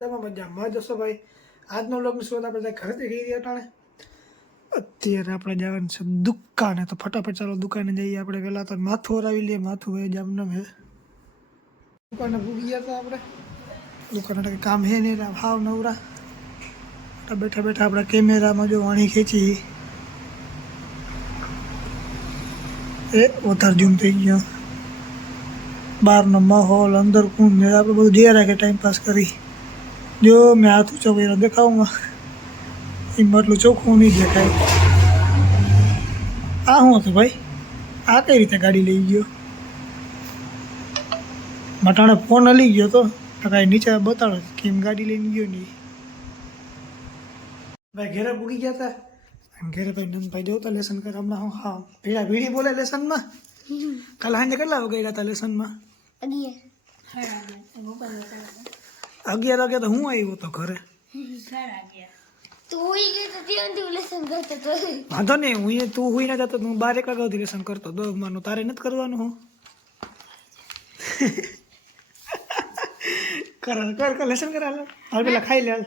તમે મજામાં જશો ભાઈ. આજનો વ્લોગની શરૂઆત આપણે ઘરેથી કરી રહ્યા ટાણે અત્યારે આપણે જવાનું છે દુકાને. તો ફટાફટ ચાલો દુકાને જઈએ આપણે પહેલાં તો માથું હરાવી લઈએ. માથું હોય જામને હે દુકાને ભૂગી ગયા હતા આપણે. દુકાને કામ હે નહીં ભાવ નવરા. બેઠા બેઠા આપણા કેમેરામાં જો વાણી ખેંચી. એ વધારે ઝૂમ થઈ ગયો. બહારનો માહોલ, અંદર કુંડ આપણે બધું જોયા રાખે ટાઈમ પાસ કરી. જો મેં હાથ ઊંચો કર્યો દેખાવમાં. એમાં એટલું ચોખ્ખું નહીં દેખાય. આ શું હતું ભાઈ? આ કઈ રીતે ગાડી લઈ ગયો? મટાણે ફોન હલી ગયો તો? કાંઈ નીચે બતાડો કેમ ગાડી લઈને ગયો નહીં. ભાઈ ઘેરે પૂગી ગયા હતા અને ઘેરે ભાઈ નંદભાઈ જોતા લેસન કરે. હમણાં હું હા ભેડા ભીડી બોલે લેસનમાં? કાલે સાંજે કેટલા વગાડ્યા હતા લેસનમાં? અગિયાર વાગે તો હું આવ્યો તો ઘરે? વાંધો નહીં હું તું હુઈ ના જતો હું બાર એક વાગ્યાથી લેસન કરતો. દો માનું તારે નથી કરવાનું હું. કર કર કર લેસન કર હાલ. હાલ પેલા ખાઈ લે હાલ.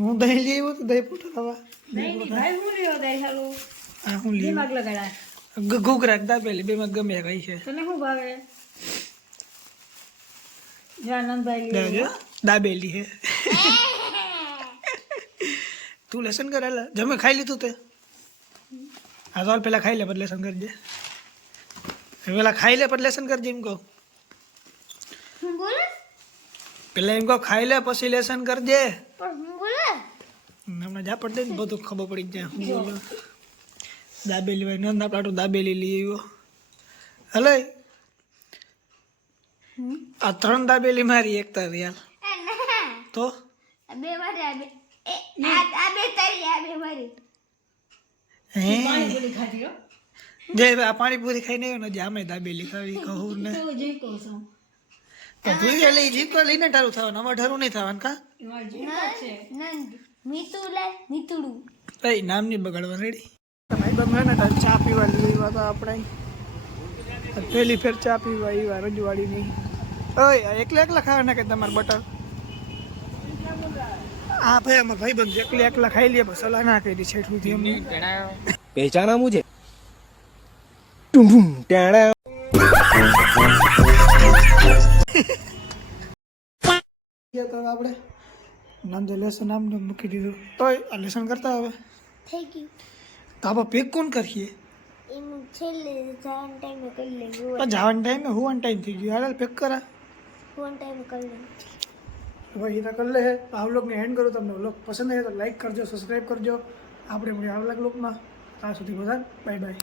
હું દહીં લઈ આવ્યો તો દહીં પૂઠા ખાવા. નહીં નહીં ભાઈ હું લેવા જાય સારું હા હું લઈ દિમાગ રાખતા પેલી ઘૂઘરા દાબેલી બેમાં ગમે ભાઈ કઈ છે. તને શું ભાવે? જા નંદભાઈ લે દાજો દાબેલી હે. તું લેસન કરેલા જમે ખાઈ લીધું તે? આ તો પેલા ખાઈ લે પછી લેસન કરજે પેલા ખાઈ લે પછી લેસન કરજે એમ કહું. પેલા એમ કહો ખાઈ લે પછી લેસન કરજે પણ હું હમણાં જા પડે ને બધું ખબર પડી જાય હું બોલો. દાબેલી ભાઈ નંદ આપણે આટલું દાબેલી લઈ આવ્યો. હલે? આ ત્રણ દાબેલી મારી એક તારી હાલ. તો? બે મારી આ બે. આ આ બે તારી આ બે મારી. હે? પાણીપુરી ખાધી હો? જય ભાઈ આ પાણીપુરી ખાઈને આવ્યો ને જામે દાબેલી ખાવી કહું ને. જોઈ કહું છું. તો ભૂઈ લઈ જીપ લઈને ઠારું થવાનું અમારે ઠારું નહીં થવાનું કા? નંદ મીતુ લે મીતુડું ભાઈ નામ નહીં બગાડવાનું રેડી ભાઈ બંધ ને ચા પીવા લીધા તો આપણે પહેલી ફેર ચા પીવા આવ્યા રજવાડીની. ઓય એકલા એકલા ખાવા નાખે તમારે બટર? હા ભાઈ અમારા ભાઈ બંધ એકલા એકલા ખાઈ લે સલાહ ના કરી છે એટલું અમને. પહેચાના મુજે ટુમ આપણે નામ તો લેસન નામ મૂકી દીધું. તોય આ લેસન કરતા હવે? થેન્ક યુ તો પેક કોણ કરીએ? જવાન ટાઈમ હોવાન ટાઈમ થઈ ગયો. હાલ પેક કરા. હોવાન ટાઈમ કરી ભાઈ તો કરી લે આ વ્લોગને એન્ડ કરો તમને વ્લોગ પસંદ આવે તો લાઈક કરજો સબસ્ક્રાઈબ કરજો. આપણે મળીએ આવલા વ્લોગમાં. ત્યાં સુધી બધા બાય બાય